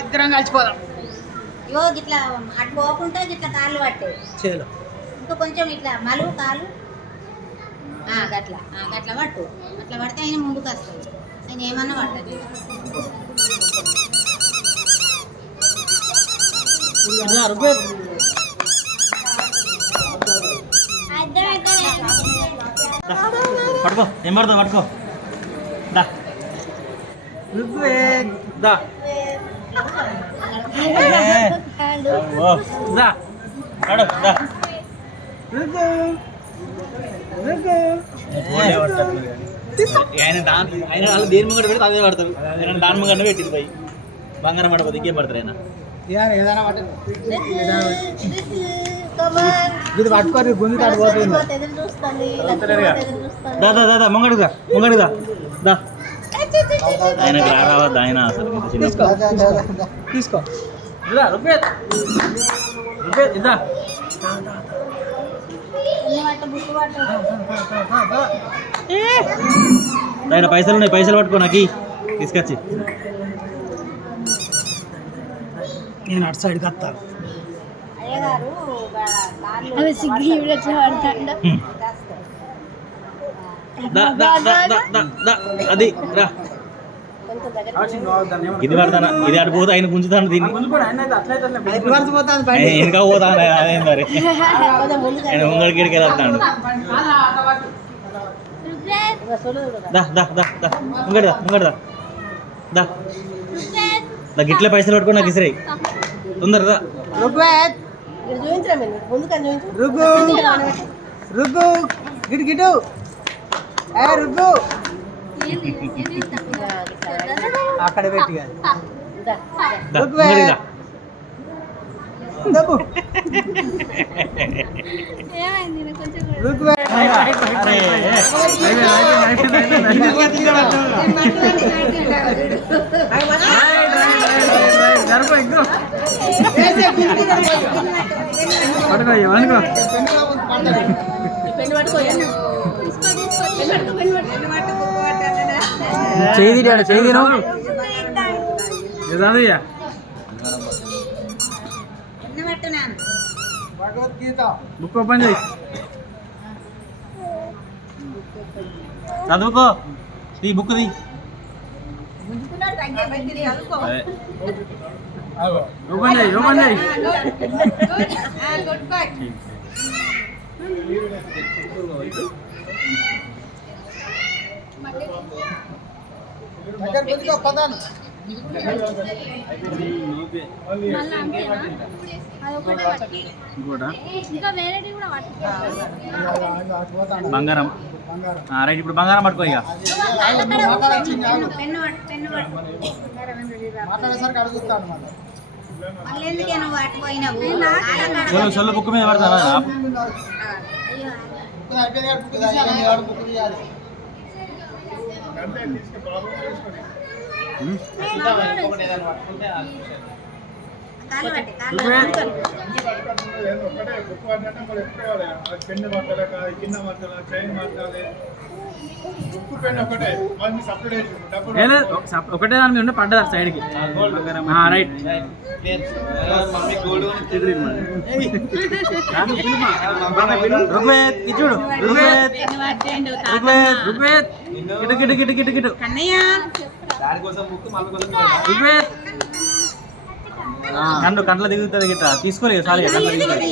ఇద్దరం కలిసిపోదాం. ఇగో గిట్లా అటు పోకుండా గిట్లా కాళ్ళు పట్టే ఇంకా కొంచెం ఇట్లా మలువు కాలు గట్లా గట్లా పట్టు. అట్లా పడితే ఆయన ముందుకు వస్తుంది. ఆయన ఏమన్నా పడ్డది. పట్టుకో ఏం పడుతుంది పట్టుకో దా దా ఆయన వాళ్ళు దేని ముంగట పెడితే అదే పడతారు. దాని ముంగట పెట్టింది పోయి బంగారం పడపోతే ఇంకేం పడతారు ఆయన ఇది పట్టుకొని గుంజు కాడిపోతుంది. దాదా దాదా ముంగడుగా ముంగడుగా దా ఆయనకు రావద్దు ఆయన అసలు తీసుకో ఇద్దా ఆయన పైసలు ఉన్నాయి పైసలు పట్టుకో నాకు తీసుకొచ్చి నేను అటు సైడ్కి వస్తా. అది రా ఇది పడతానా ఇది అడిపోతే ఆయన గుంజుతాను దీన్ని ఇంకా పోతాను అదేం మరి ఆయన ముంగడికి వెళ్తాడు. ముంగడదా ముంగడదా దా గిట్లే పైసలు పట్టుకో నాకు ఇసిరాయి తొందరదా. రుగ్గు గిటు గిటు రుగ్గు అక్కడ పెట్టి చేదిరాడు చేదిను భగవద్గీత బుక్ ఓపెన్ చేయి చదువుకో ఈ బుక్ ది ఓపెన్ చేయి ఓపెన్ చేయి పదాను బంగారం రైట్ ఇప్పుడు బంగారం పట్టుకో ఇక మాట్లాడేసరికి అడుగుతాను. సొల్లు బుక్ మీద పడతారా ఒకటే దాని మీద ఉంటే పడ్డదా సైడ్కి రైట్ చూడు గిటు గిటు గిటు గిటు కండ్ల దిగుతుంది గిట్ట తీసుకోలేదు సారీ కండ్ల దిగుతుంది.